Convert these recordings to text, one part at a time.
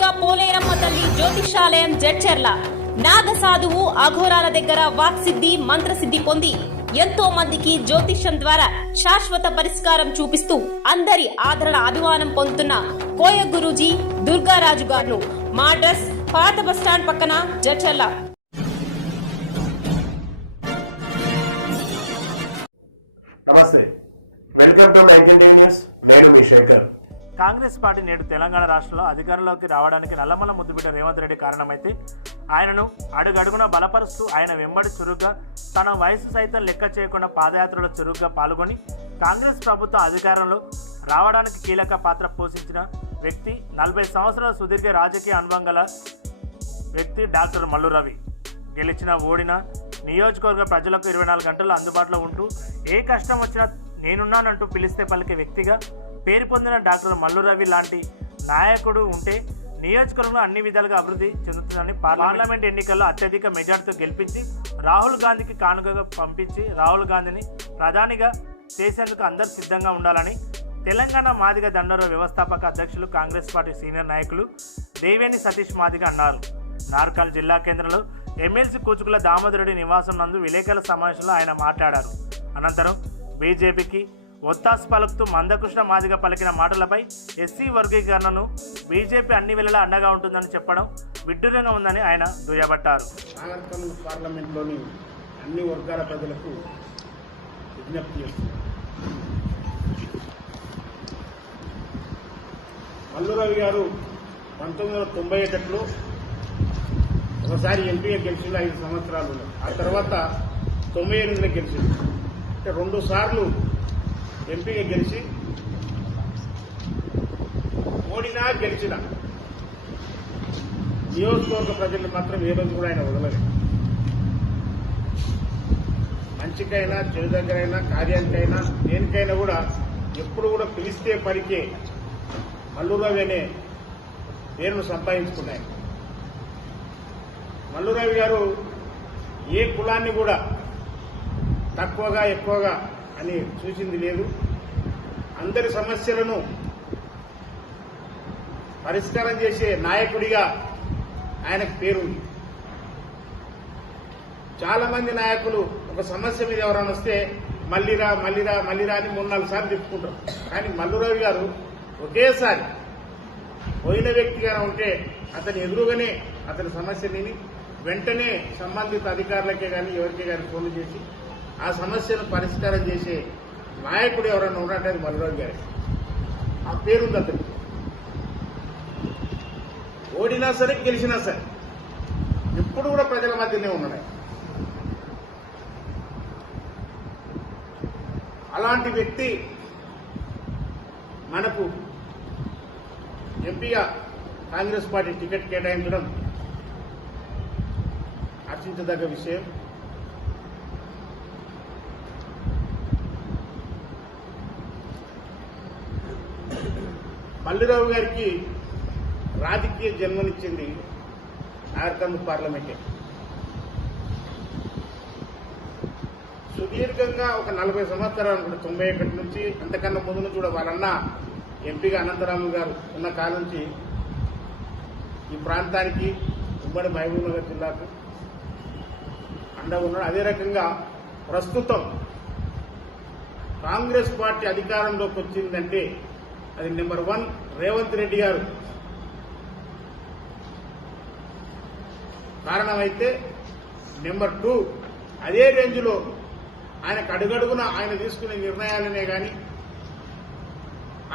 దుర్గా పోలేరమ్మ తల్లి జ్యోతిషాలయం జడ్చెర్ల. నాగ సాధువు అఘోరాల దగ్గర వాక్సిద్ధి మంత్రసిద్ధి పొంది ఎంతో మందికి జ్యోతిష్యం ద్వారా శాశ్వత పరిష్కారం చూపిస్తూ అందరి ఆదరణ అభిమానం పొందుతున్న కోయ గురూజీ దుర్గారాజు గారు మా అడ్రస్ పాత బస్టాండ్ పక్కన జడ్చెర్ల. నమస్తే. Welcome to news. నేను మీ శేఖర్. కాంగ్రెస్ పార్టీ నేడు తెలంగాణ రాష్ట్రంలో అధికారంలోకి రావడానికి నల్లమల్ల ముద్దుబిడ్డ రేవంత్ రెడ్డి కారణమైతే ఆయనను అడుగడుగున బలపరుస్తూ ఆయన వెంబడి చురుగ్గా తన వయసు సైతం లెక్క చేయకుండా పాదయాత్రలో చురుగ్గా పాల్గొని కాంగ్రెస్ ప్రభుత్వ అధికారంలో రావడానికి కీలక పాత్ర పోషించిన వ్యక్తి నలభై సంవత్సరాల సుదీర్ఘ రాజకీయ అనుభవం గల వ్యక్తి డాక్టర్ మల్లు రవి. గెలిచిన ఓడిన నియోజకవర్గ ప్రజలకు ఇరవై నాలుగు గంటలు అందుబాటులో ఉంటూ ఏ కష్టం వచ్చినా నేనున్నానంటూ పిలిస్తే పలికే వ్యక్తిగా పేరు పొందిన డాక్టర్ మల్లు రవి లాంటి నాయకుడు ఉంటే నియోజకవర్గంలో అన్ని విధాలుగా అభివృద్ధి చెందుతుందని పార్లమెంట్ ఎన్నికల్లో అత్యధిక మెజార్టీతో గెలిపించి రాహుల్ గాంధీకి కానుకగా పంపించి రాహుల్ గాంధీని ప్రధానిగా చేసేందుకు అందరూ సిద్ధంగా ఉండాలని తెలంగాణ మాదిగ దండోర వ్యవస్థాపక అధ్యక్షులు కాంగ్రెస్ పార్టీ సీనియర్ నాయకులు దేవేని సతీష్ మాదిగ అన్నారు. నార్కల్ జిల్లా కేంద్రంలో ఎమ్మెల్సీ కూచుకుల దామోదరుడి నివాసం నందు విలేకరుల సమావేశంలో ఆయన మాట్లాడారు. అనంతరం బీజేపీకి ఒత్తాసు పలుకుతూ మందకృష్ణ మాదిగ పలికిన మాటలపై ఎస్సీ వర్గీకరణను బీజేపీ అన్ని వేళలా అండగా ఉంటుందని చెప్పడం విడ్డూరంగా ఉందని ఆయన దుయ్యబట్టారు. పార్లమెంట్లోని అన్ని వర్గాల ప్రజలకు విజ్ఞప్తి చేస్తున్నారు. మల్లురవి గారు పంతొమ్మిది వందల తొంభై ఒకటిలో ఒకసారి ఎంపీగా గెలిచింది ఐదు సంవత్సరాలు. ఆ తర్వాత తొంభై ఎనిమిదిలో గెలిచింది. రెండు సార్లు ఎంపీగా గెలిచి ఓడినా గెలిచినా నియోజకవర్గ ప్రజలు మాత్రం ఏ రోజు కూడా ఆయన వదలలేదు. మంచికైనా చెడు దగ్గరైనా కార్యానికైనా దేనికైనా కూడా ఎప్పుడు కూడా పిలిస్తే పరికే మల్లురావి అనే పేరును సంపాదించుకున్నాయి. మల్లురావి గారు ఏ కులాన్ని కూడా తక్కువగా ఎక్కువగా అని చూసింది లేదు. అందరి సమస్యలను పరిష్కారం చేసే నాయకుడిగా ఆయనకు పేరుంది చాలా మంది నాయకులు ఒక సమస్య మీద ఎవరైనా వస్తే మల్లిరా మల్లిరా మల్లిరా అని మూడు నాలుగు సార్లు చెప్పుకుంటారు. కానీ మల్లురావి గారు ఒకేసారి పోయిన వ్యక్తిగా ఉంటే అతని ఎదురుగానే అతని సమస్య విని వెంటనే సంబంధిత అధికారులకే కానీ ఎవరికే కానీ ఫోన్లు చేసి ఆ సమస్యను పరిష్కారం చేసే నాయకుడు ఎవరైనా ఉన్నట్టే అది గారు గారి. ఆ పేరుంది అతనికి. ఓడినా సరే గెలిచినా సరే. ఎప్పుడు కూడా ప్రజల మధ్యనే ఉన్నాయి అలాంటి వ్యక్తి మనకు ఎంపీగా కాంగ్రెస్ పార్టీ టికెట్ కేటాయించడం హర్షించదగ్గ విషయం. మల్లిరావు గారికి రాజకీయ జన్మనిచ్చింది నాగరికల్ పార్లమెంటే. సుదీర్ఘంగా ఒక నలభై సంవత్సరాలు తొంభై ఒకటి నుంచి అంతకన్నా ముందు నుంచి కూడా వాళ్ళన్న ఎంపీగా అనంతరాము గారు ఉన్న కాలం నుంచి ఈ ప్రాంతానికి ఉమ్మడి మహబూబ్నగర్ జిల్లాకు అండగా ఉన్నాడు. అదే రకంగా ప్రస్తుతం కాంగ్రెస్ పార్టీ అధికారంలోకి వచ్చిందంటే అది నెంబర్ వన్ రేవంత్ రెడ్డి గారు. కారణమైతే నెంబర్ టూ అదే రేంజ్లో ఆయనకు అడుగడుగున ఆయన తీసుకునే నిర్ణయాలనే కానీ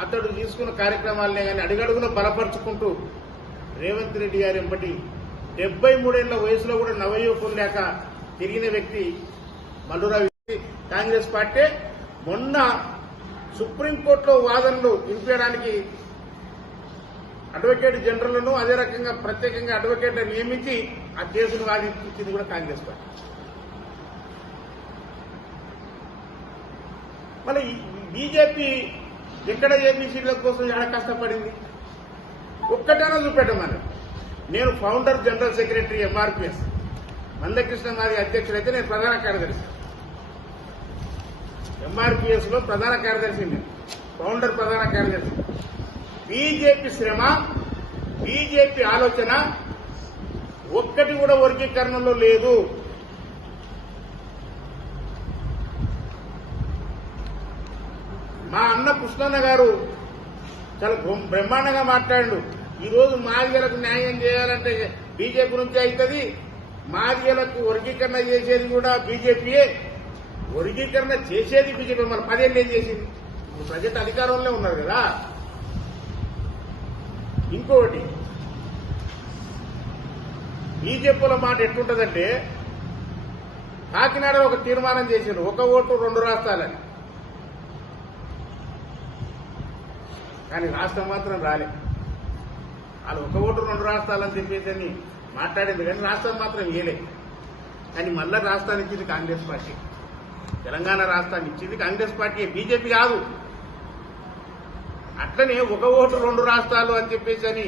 అతడు తీసుకున్న కార్యక్రమాలనే కానీ అడుగడుగున బలపరుచుకుంటూ రేవంత్ రెడ్డి గారు ఎంబటి డెబ్బై మూడేళ్ళ వయసులో కూడా నవయువకులు లేక తిరిగిన వ్యక్తి మల్లురావు కాంగ్రెస్ పార్టీ మొన్న సుప్రీంకోర్టులో వాదనలు వినిపించడానికి అడ్వకేట్ జనరల్ను అదే రకంగా ప్రత్యేకంగా అడ్వకేట్లను నియమించి ఆ కేసును వాదించింది కూడా కాంగ్రెస్ పార్టీ. మళ్ళీ బీజేపీ ఎక్కడ ఏపీసీల కోసం చాలా కష్టపడింది? ఒక్కటైనా చూపెట్టమని నేను founder general secretary MRPS. Mandakrishna గారి అధ్యక్షుడైతే నేను ప్రధాన కార్యదర్శి. ఎంఆర్పిఎస్లో ప్రధాన కార్యదర్శి నేను. ఫౌండర్ ప్రధాన కార్యదర్శి. బీజేపీ శ్రమ బీజేపీ ఆలోచన ఒక్కటి కూడా వర్గీకరణలో లేదు. మా అన్న కృష్ణన్న గారు చాలా బ్రహ్మాండంగా మాట్లాడు ఈరోజు మాదిగలకు న్యాయం చేయాలంటే బీజేపీ నుంచి అవుతుంది. మాదిగలకు వర్గీకరణ చేసేది కూడా బీజేపీయే. వర్గీకరణ చేసేది బీజేపీ మన పదేళ్ళు ఏం చేసింది? ప్రజెంట్ అధికారంలో ఉన్నారు కదా. ఇంకొకటి బీజేపీల మాట ఎట్లుంటదంటే కాకినాడ ఒక తీర్మానం చేశారు ఒక ఓటు రెండు రాష్ట్రాలని. కానీ రాష్ట్రం మాత్రం రాలే. వాళ్ళు ఒక ఓటు రెండు రాష్ట్రాలని చెప్పేసి అని మాట్లాడింది కానీ రాష్ట్రం మాత్రం ఏలే కానీ మళ్ళా రాష్ట్రానికి కాంగ్రెస్ పార్టీ. తెలంగాణ రాష్ట్రాన్ని ఇచ్చింది కాంగ్రెస్ పార్టీ బీజేపీ కాదు. అట్లనే ఒక ఓటు రెండు రాష్ట్రాలు అని చెప్పేసి అని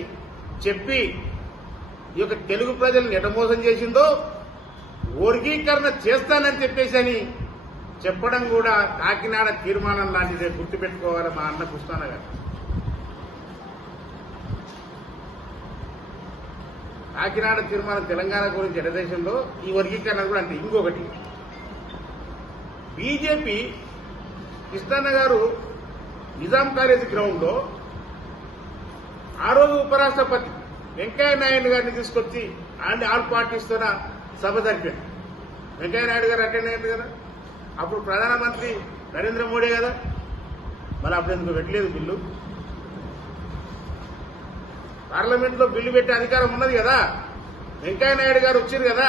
చెప్పి ఈ యొక్క తెలుగు ప్రజలను ఎటమోసం చేసిందో వర్గీకరణ చేస్తానని చెప్పేసి అని చెప్పడం కూడా కాకినాడ తీర్మానం లాంటిదే గుర్తుపెట్టుకోవాలి మా అన్న కృష్ణాన గారు. కాకినాడ తీర్మానం తెలంగాణ గురించి ఎడదేశంలో ఈ వర్గీకరణ కూడా అంటే ఇంకొకటి. బీజేపీ కృష్ణన్న గారు నిజాం కాలేజ్ గ్రౌండ్లో ఆ రోజు ఉపరాష్ట్రపతి వెంకయ్య నాయుడు గారిని తీసుకొచ్చి అండ్ ఆల్ పార్టీస్ సభ జరిపారు. వెంకయ్య నాయుడు గారు అటెండ్ అయ్యారు కదా? అప్పుడు ప్రధానమంత్రి నరేంద్ర మోడీ కదా? మరి అప్పుడు ఎందుకు పెట్టలేదు బిల్లు? పార్లమెంట్లో బిల్లు పెట్టే అధికారం ఉన్నది కదా? వెంకయ్య నాయుడు గారు వచ్చారు కదా?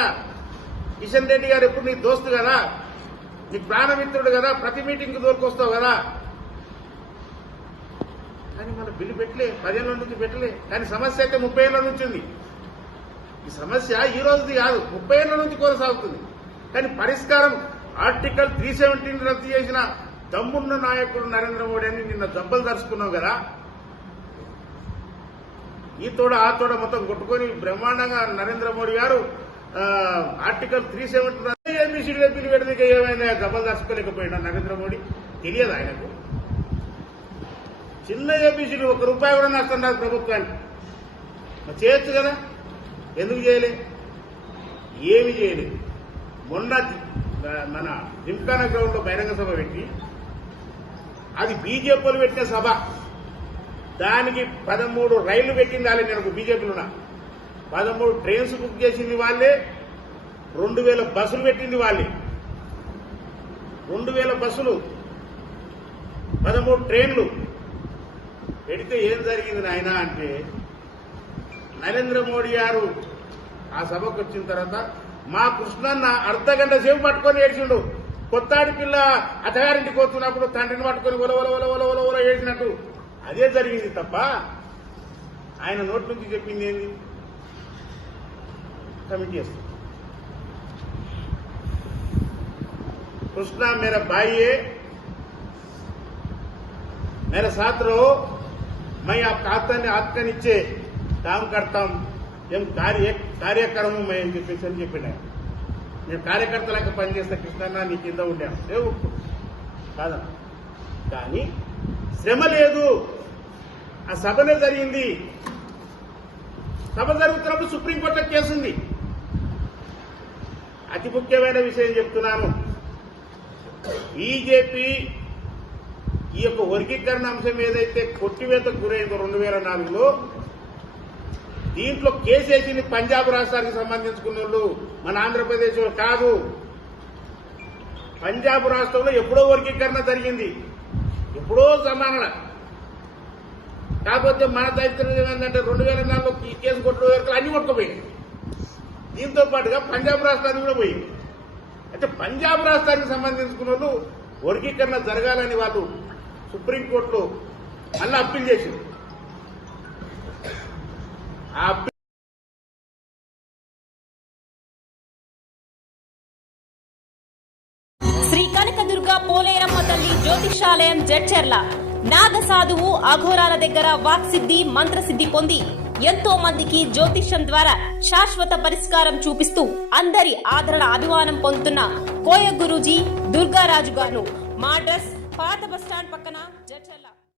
కిషన్ రెడ్డి గారు ఎప్పుడు నీ దోస్తు కదా? నీ ప్రాణమిత్రుడు కదా ప్రతి మీటింగ్ దోరుకొస్తావు కదా. కానీ మన బిల్లు పెట్టలే పదేళ్ళ నుంచి పెట్టలే కానీ సమస్య అయితే ముప్పై ఏళ్ళ నుంచి ఉంది. ఈ సమస్య ఈ రోజుది కాదు ముప్పై ఏళ్ళ నుంచి కొనసాగుతుంది. కానీ పరిష్కారం ఆర్టికల్ త్రీ సెవెంటీన్ రద్దు చేసిన దమ్మున్న నాయకుడు నరేంద్ర మోడీ అని నిన్న దెబ్బలు దరుచుకున్నావు కదా. ఈ తోడ ఆ తోడ మొత్తం కొట్టుకొని బ్రహ్మాండంగా నరేంద్ర మోడీ గారు article three seventy A B C D bill పెడితే ఏమైందా దెబ్బలు నరేంద్ర మోడీ? తెలియదు ఆయనకు? చిన్న ఏపీసీలు ఒక రూపాయి కూడా నష్టం రాదు ప్రభుత్వానికి. మరి చేయొచ్చు కదా? ఎందుకు చేయలే? ఏమి చేయలేదు మొన్న మన జిమ్ఖానా గ్రౌండ్లో బహిరంగ సభ పెట్టి అది బీజేపీలు పెట్టిన సభ. దానికి పదమూడు రైళ్ళు పెట్టింది వాళ్ళే నేను బీజేపీలున్నా పదమూడు ట్రైన్స్ బుక్ చేసింది వాళ్ళే రెండు వేల బస్సులు పెట్టింది వాళ్ళే. రెండు వేల బస్సులు పదమూడు ట్రైన్లు. పెడితే ఏం జరిగింది నాయన అంటే నరేంద్ర మోడీ గారు ఆ సభకు వచ్చిన తర్వాత మా కృష్ణన్న అర్ధ గంట సేపు పట్టుకొని ఏడ్చిండు. కొత్తాడి పిల్ల అతగారింటికి పోతున్నప్పుడు తండ్రిని పట్టుకొని ఒల ఒల ఒల ఒల ఒల ఒల ఏడ్చినట్టు. అదే జరిగింది తప్ప ఆయన నోటి నుంచి చెప్పింది ఏంది? కమిటీ చేస్తుంది कृष्णा मेरा भाई है मेरे साथ रहो मैं आपका हाथ ने हाथ के नीचे काम करता हूं ఏం కార్య కార్యక్రమం అని చెప్పేసి అని చెప్పిన నేను కార్యకర్తలకు పనిచేస్తా కృష్ణన్న నీ కింద ఉండాను ఏ ఒప్పు కాదా కానీ శ్రమ లేదు ఆ సభనే జరిగింది సభ జరుగుతున్నప్పుడు సుప్రీంకోర్టులో కేసు ఉంది అతి ముఖ్యమైన విషయం చెప్తున్నాను బీజేపీ ఈ యొక్క వర్గీకరణ అంశం ఏదైతే కొట్టివేతకు గురైందో రెండు వేల నాలుగులో దీంట్లో కేసీసీని పంజాబ్ రాష్ట్రానికి సంబంధించుకున్న వాళ్ళు మన ఆంధ్రప్రదేశ్ కాదు. పంజాబ్ రాష్ట్రంలో ఎప్పుడో వర్గీకరణ జరిగింది. ఎప్పుడో సమానన కాకపోతే మన దరిద్రం ఏంటంటే రెండు వేల నాలుగులో ఈ కేసు కొట్టిన వరకు అన్ని కొట్టుకుపోయాయి. దీంతో పాటుగా పంజాబ్ రాష్ట్రానికి కూడా పోయింది. అయితే పంజాబ్ రాష్ట్రానికి సంబంధించుకున్న వాళ్ళు వర్గీకరణ జరగాలని వాళ్ళు సుప్రీంకోర్టులో మళ్ళీ అప్పీల్ చేసింది. ఆ శ్రీ కనకదుర్గ పోలేరమ్మ తల్లి జ్యోతిషాలయం జడ్చెర్ల. నాగ సాధువు అఘోరాల దగ్గర వాక్సిద్ధి మంత్రసిద్ధి పొంది. ఎంతో మందికి జ్యోతిష్యం ద్వారా శాశ్వత పరిష్కారం చూపిస్తూ అందరి ఆదరణ అభిమానం పొందుతున్న కోయ గురూజీ దుర్గారాజు గారు. మా అడ్రస్ పాత బస్టాండ్ పక్కన